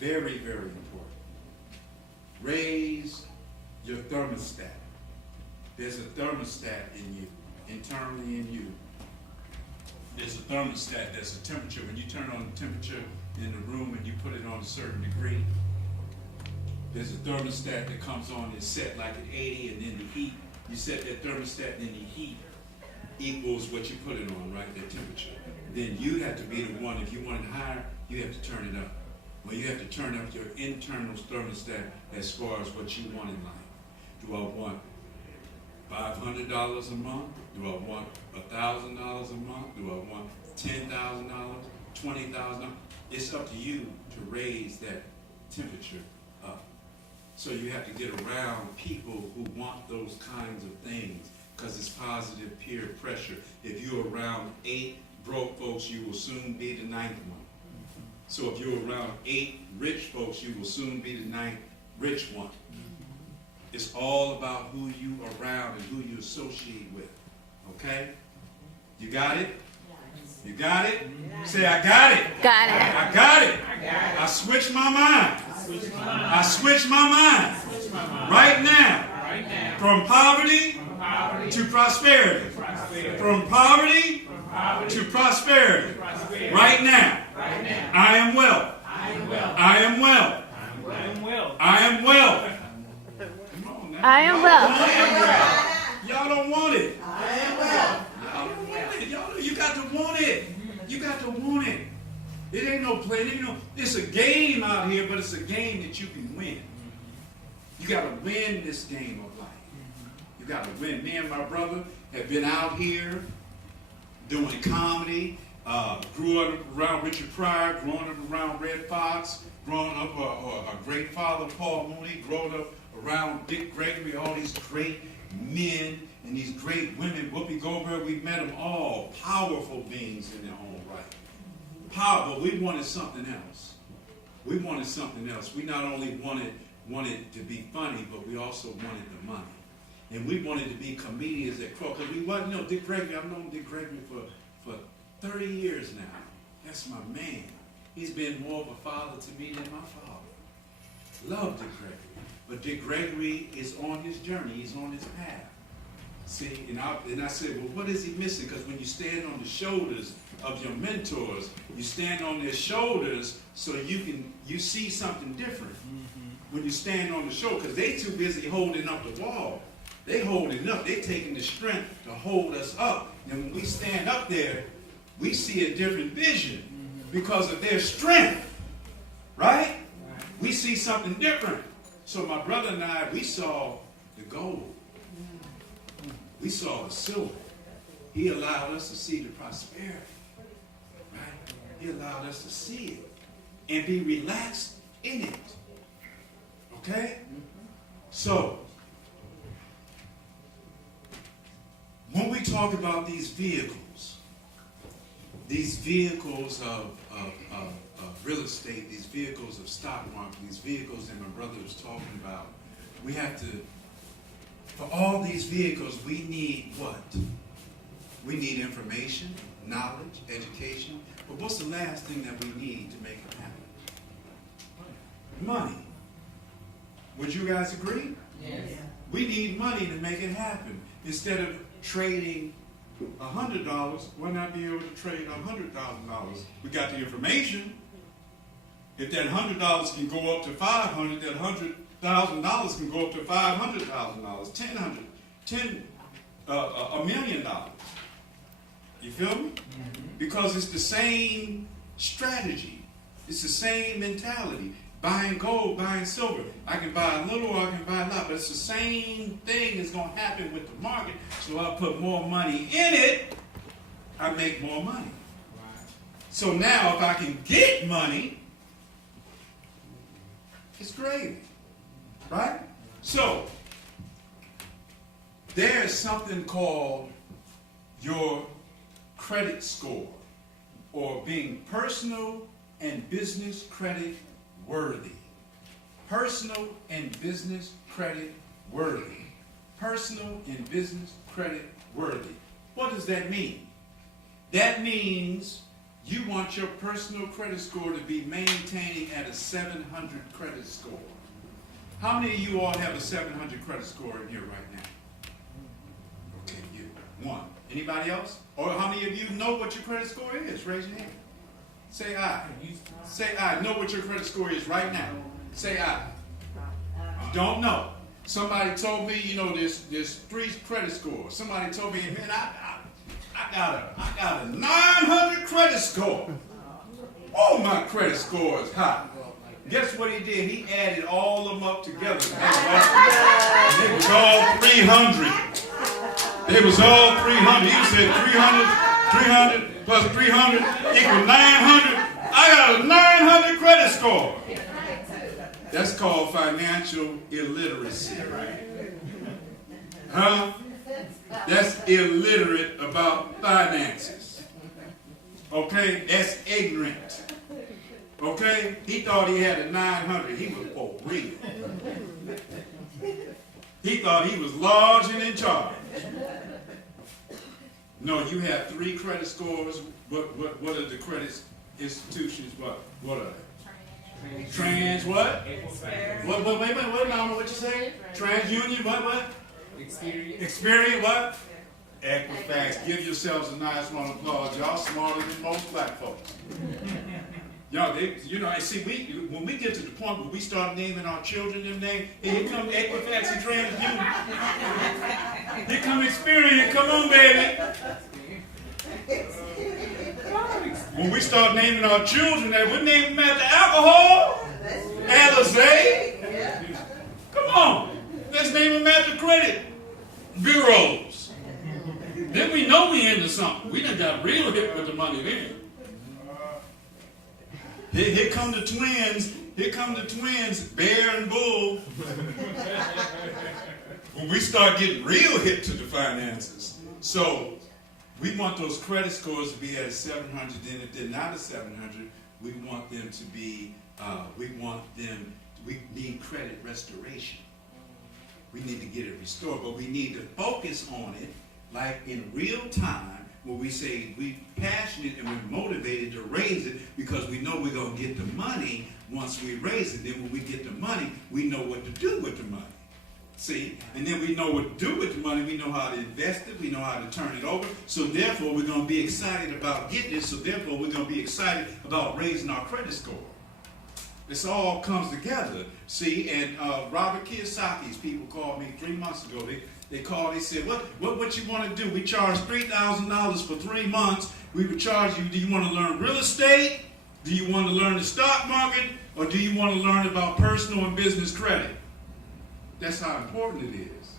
Very, very important. Raise your thermostat. There's a thermostat in you, internally in you. There's a thermostat, there's a temperature. When you turn on the temperature in the room and you put it on a certain degree, there's a thermostat that comes on and set like at 80, and then the heat, you set that thermostat, and then the heat equals what you put it on, right, that temperature. Then you have to be the one, if you want it higher, you have to turn it up. Well, you have to turn up your internal thermostat as far as what you want in life. Do I want $500 a month? Do I want $1,000 a month? Do I want $10,000, $20,000? It's up to you to raise that temperature up. So you have to get around people who want those kinds of things, because it's positive peer pressure. If you're around 8 broke folks, you will soon be the 9th one. So if you're around 8 rich folks, you will soon be the 9th rich one. It's all about who you are around and who you associate with. Okay? You got it? You got it? Say, I got it. Got it. I got it. I switched my mind. I switched my mind. Right now. From poverty to prosperity. From poverty to prosperity. Right now. I am well. I am well. I am well. I am well. Come on now. I am well. Y'all don't want it. I am well. Y'all don't want it. Y'all, you got to want it. You got to want it. It ain't no play. It's a game out here, but it's a game that you can win. You got to win this game of life. You got to win. Me and my brother have been out here doing comedy. Grew up around Richard Pryor, growing up around Red Fox, growing up a great father, Paul Mooney, growing up around Dick Gregory, all these great men and these great women. Whoopi Goldberg, we met them all, powerful beings in their own right. Powerful, we wanted something else. We wanted something else. We not only wanted to be funny, but we also wanted the money. And we wanted to be comedians at Crow. Because we wasn't, Dick Gregory, I've known Dick Gregory for 30 years now. That's my man. He's been more of a father to me than my father. Love Dick Gregory. But Dick Gregory is on his journey. He's on his path. See, and I said, well, what is he missing? Because when you stand on the shoulders of your mentors, you stand on their shoulders so you see something different. When you stand on the shoulder, because they too busy holding up the wall. They holding up. They taking the strength to hold us up. And when we stand up there, we see a different vision because of their strength. Right? We see something different. So my brother and I, we saw the gold. We saw the silver. He allowed us to see the prosperity. Right? He allowed us to see it and be relaxed in it. Okay? So, when we talk about these vehicles of real estate, these vehicles of stock market, these vehicles that my brother was talking about, we have to, for all these vehicles, we need what? We need information, knowledge, education. But what's the last thing that we need to make it happen? Money. Would you guys agree? Yes. We need money to make it happen. Instead of trading $100, why not be able to trade $100,000? We got the information. If that $100 can go up to $500, that $100,000 can go up to $500,000, $1 million. You feel me? Because it's the same strategy. It's the same mentality. Buying gold, buying silver. I can buy a little or I can buy a lot, but it's the same thing that's going to happen with the market. So I put more money in it, I make more money. So now if I can get money, it's gravy. Right? So, there's something called your credit score, or being personal and business credit worthy. Personal and business credit worthy. Personal and business credit worthy. What does that mean? That means You want your personal credit score to be maintaining at a 700 credit score. How many of you all have a 700 credit score in here right now? Okay, you. One. Anybody else? Or how many of you know what your credit score is? Raise your hand. Say aye. Say aye. Know what your credit score is right now. Say aye. You don't know. Somebody told me, you know, there's 3 credit scores. Somebody told me, man, I got a 900 credit score. Oh, my credit score is high. Guess what he did? He added all of them up together. It was all 300. It was all 300. He said 300 plus 300 equals 900. I got a 900 credit score. That's called financial illiteracy. Huh? That's illiterate about finances. Okay? That's ignorant. Okay? He thought he had a 900. He was for real. He thought he was large and in charge. No, you have 3 credit scores. What are the credit institutions? What are they? Trans what? Wait, Mama, what you say? TransUnion, what? Experian, what? Equifax. Give yourselves a nice round of applause. Y'all smarter than most black folks. Y'all, I see, when we get to the point where we start naming our children them names, here come Equifax and TransUnion. Here come Experian. Come on, baby. When we start naming our children that, we name them after alcohol, Alizé. Come on. Let's name them after credit bureaus. Then we know we into something. We done got real hip with the money then. Here come the twins. Here come the twins, Bear and Bull. When we start getting real hip to the finances. So we want those credit scores to be at a 700. Then if they're not a 700, we want them to be, we need credit restoration. We need to get it restored, but we need to focus on it like in real time, where we say we're passionate and we're motivated to raise it because we know we're going to get the money once we raise it. Then when we get the money, we know what to do with the money. See? And then we know what to do with the money. We know how to invest it. We know how to turn it over. So therefore, we're going to be excited about getting it. So therefore, we're going to be excited about raising our credit score. This all comes together. See? And Robert Kiyosaki's people called me 3 months ago. They called, they said, what you want to do? We charge $3,000 for 3 months. We would charge you, do you want to learn real estate? Do you want to learn the stock market? Or do you want to learn about personal and business credit? That's how important it is.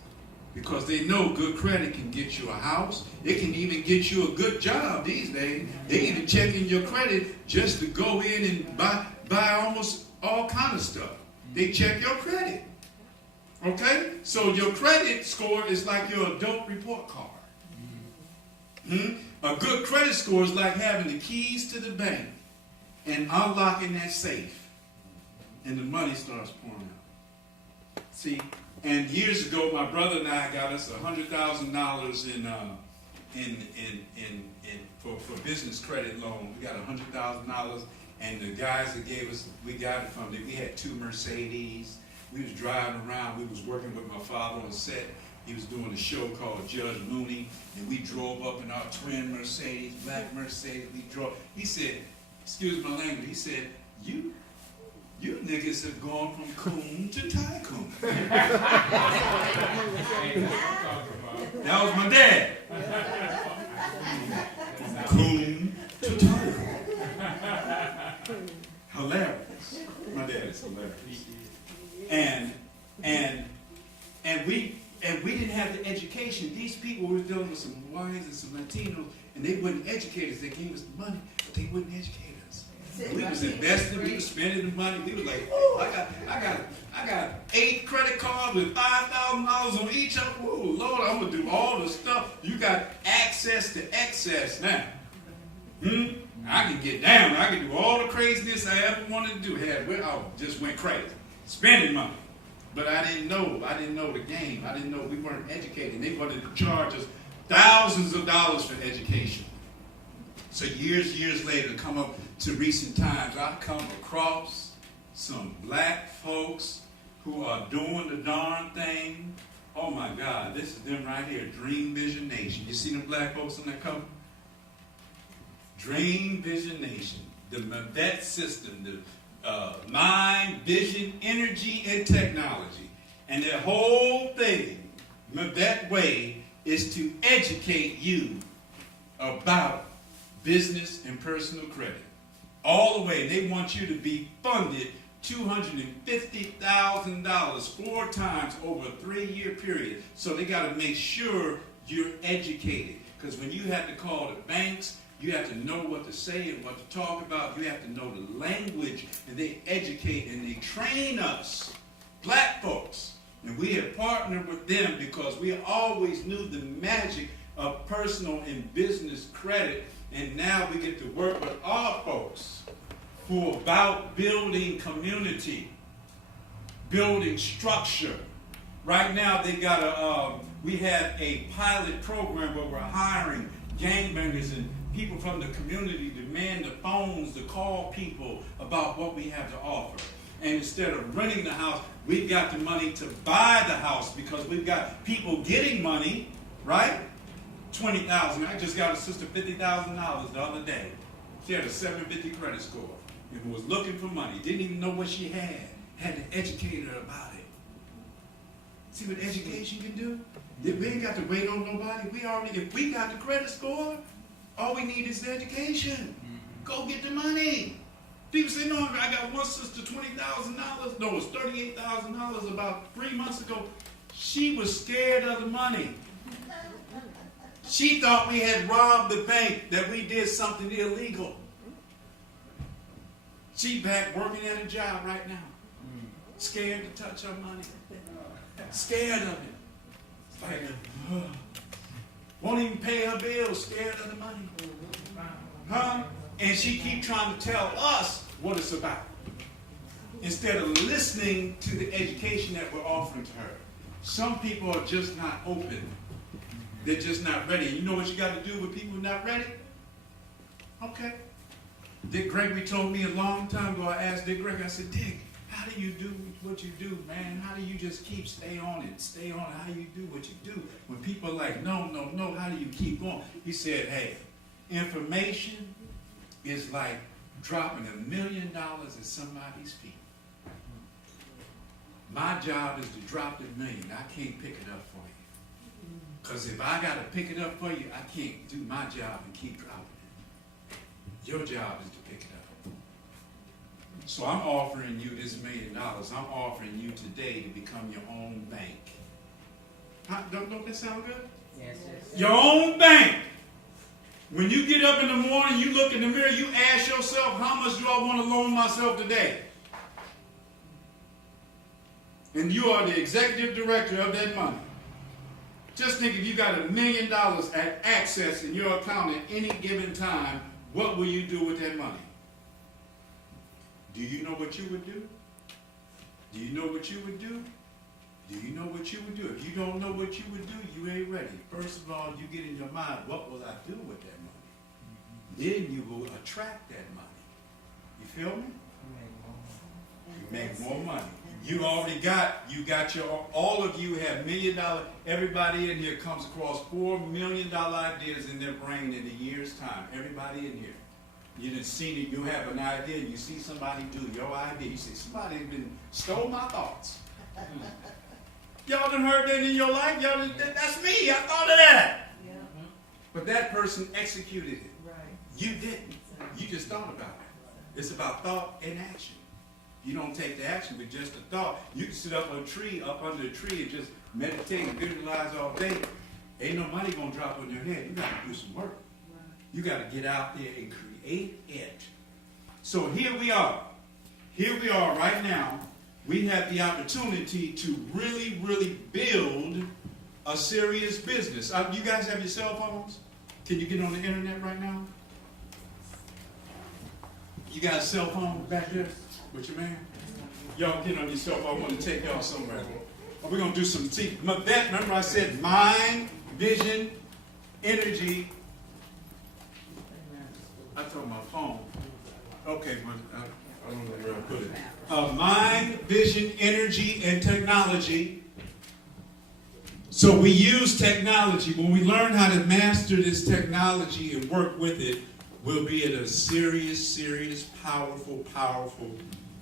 Because they know good credit can get you a house. It can even get you a good job these days. They even checking your credit just to go in and buy almost all kind of stuff. They check your credit. Okay? So your credit score is like your adult report card. A good credit score is like having the keys to the bank and unlocking that safe. And the money starts pouring out. See? And years ago, my brother and I got us $100,000 for business credit loan. We got $100,000, and the guys that gave us, we got it from them. We had 2 Mercedes. We was driving around. We was working with my father on set. He was doing a show called Daryl Mooney, and we drove up in our twin Mercedes, black Mercedes. We drove. He said, excuse my language. He said, you niggas have gone from coon to tycoon. That was my dad. From coon to tycoon. Hilarious. My dad is hilarious. And we didn't have the education. These people were dealing with some Hawaiians and some Latinos, and they wouldn't educate us. They gave us the money, but they wouldn't educate us. We was investing, we was spending the money. We was like, oh, I got 8 credit cards with $5,000 on each of them. Oh, Lord, I'm gonna do all the stuff. You got access to excess now. I can get down. I can do all the craziness I ever wanted to do. I just went crazy, spending money. But I didn't know the game. I didn't know we weren't educated. They wanted to charge us thousands of dollars for education. So years later, come up to recent times, I come across some black folks who are doing the darn thing. Oh my God, this is them right here, Dream Vision Nation. You see them black folks on that cover? Dream Vision Nation, the that system, the mind, vision, energy, and technology. And their whole thing, that way, is to educate you about business and personal credit. All the way, they want you to be funded $250,000 4 times over a 3-year period. So they got to make sure you're educated. Because when you have to call the banks, you have to know what to say and what to talk about. You have to know the language. And they educate and they train us, black folks. And we have partnered with them because we always knew the magic of personal and business credit. And now we get to work with our folks who are about building community, building structure. Right now they got we have a pilot program where we're hiring gangbangers and people from the community to man the phones to call people about what we have to offer. And instead of renting the house, we've got the money to buy the house because we've got people getting money, right? $20,000. I just got a sister $50,000 the other day. She had a 750 credit score and was looking for money. Didn't even know what she had. Had to educate her about it. See what education can do? We ain't got to wait on nobody. If we got the credit score, all we need is the education. Go get the money. People say, no, I got one sister, $20,000. No, it was $38,000 about 3 months ago. She was scared of the money. She thought we had robbed the bank, that we did something illegal. She back working at a job right now. Scared to touch her money. Scared of it. Like, won't even pay her bills, scared of the money. Huh? And she keep trying to tell us what it's about. Instead of listening to the education that we're offering to her. Some people are just not open. They're just not ready. You know what you got to do with people not ready? Okay. Dick Gregory told me a long time ago, I asked Dick Gregory, I said, Dick, how do you do what you do, man? How do you just stay on it? How do you do what you do? When people are like, no, how do you keep on? He said, hey, information is like dropping $1 million at somebody's feet. My job is to drop the million. I can't pick it up for you. Because if I got to pick it up for you, I can't do my job and keep dropping it. Your job is to pick it up. So I'm offering you this $1 million. I'm offering you today to become your own bank. Don't that sound good? Yes. Your own bank. When you get up in the morning, you look in the mirror, you ask yourself, how much do I want to loan myself today? And you are the executive director of that money. Just think if you got $1 million at access in your account at any given time, what will you do with that money? Do you know what you would do? Do you know what you would do? Do you know what you would do? If you don't know what you would do, you ain't ready. First of all, you get in your mind, what will I do with that money? Then you will attract that money. You feel me? You make more money. You already got all of you have $1 million. Everybody in here comes across $4 million ideas in their brain in a year's time. Everybody in here. You done seen it, you have an idea, you see somebody do your idea. You say, somebody stole my thoughts. Y'all done heard that in your life? That's me, I thought of that. Yeah. But that person executed it. Right. You didn't. You just thought about it. It's about thought and action. You don't take the action with just a thought. You can sit up under a tree and just meditate and visualize all day. Ain't no money gonna drop on your head. You gotta do some work. Right. You gotta get out there and create it. So here we are. Here we are right now. We have the opportunity to really, really build a serious business. You guys have your cell phones? Can you get on the internet right now? You got a cell phone back there with your man? Y'all get on your cell phone. I want to take y'all somewhere. We're going to do some teeth. Remember I said mind, vision, energy, I told my phone. Okay, but I don't know where I put it. Mind, vision, energy, and technology. So we use technology. When we learn how to master this technology and work with it, we'll be at a serious, powerful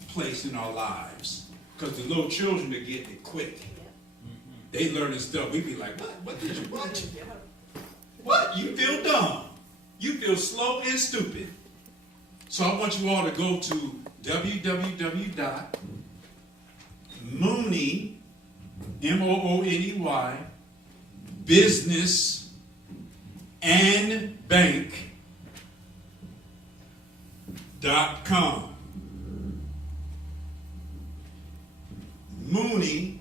place in our lives. Because the little children are getting it quick. They learning stuff. We be like, what did you, what? What? You feel dumb. You feel slow and stupid. So I want you all to go to www.mooney, M-O-O-N-E-Y, business and bank.com. Mooney,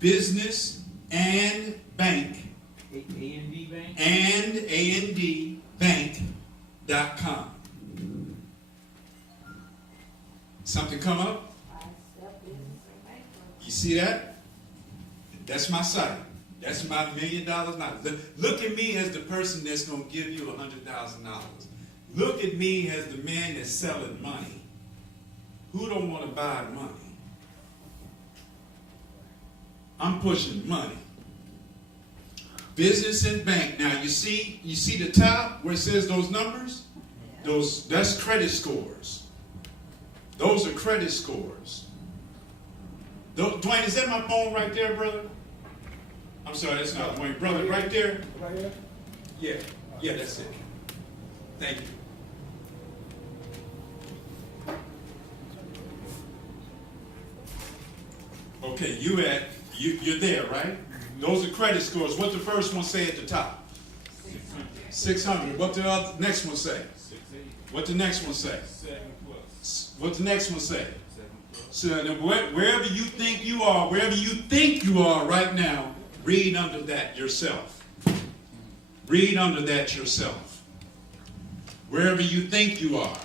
business and bank. A&D Bank? And A&D bank.com. Something come up? You see that? That's my site. That's my $1 million now. Look at me as the person that's going to give you $100,000. Look at me as the man that's selling money. Who don't want to buy money? I'm pushing money. Business and bank. Now you see the top where it says those numbers? That's credit scores. Those are credit scores. Dwayne, is that my phone right there, brother? I'm sorry, that's not Dwayne. Brother, right there? Right here? Yeah, that's it. Thank you. Okay, you're there, right? Those are credit scores. What the first one say at the top? 600. What the next one say? 680. What the next one say? 7 plus. What the next one say? 7 plus. So wherever you think you are right now, read under that yourself. Read under that yourself. Wherever you think you are.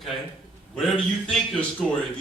Okay? Wherever you think your score, if